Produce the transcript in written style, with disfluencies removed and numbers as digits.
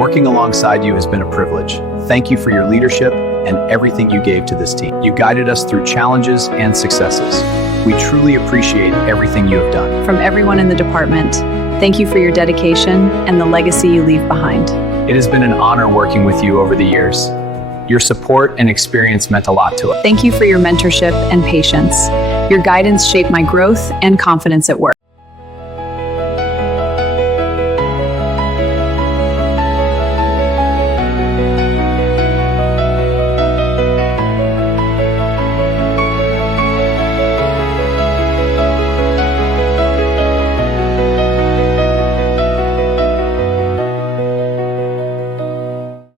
Working alongside you has been a privilege. Thank you for your leadership and everything you gave to this team. You guided us through challenges and successes. We truly appreciate everything you have done. From everyone in the department, thank you for your dedication and the legacy you leave behind. It has been an honor working with you over the years. Your support and experience meant a lot to us. Thank you for your mentorship and patience. Your guidance shaped my growth and confidence at work.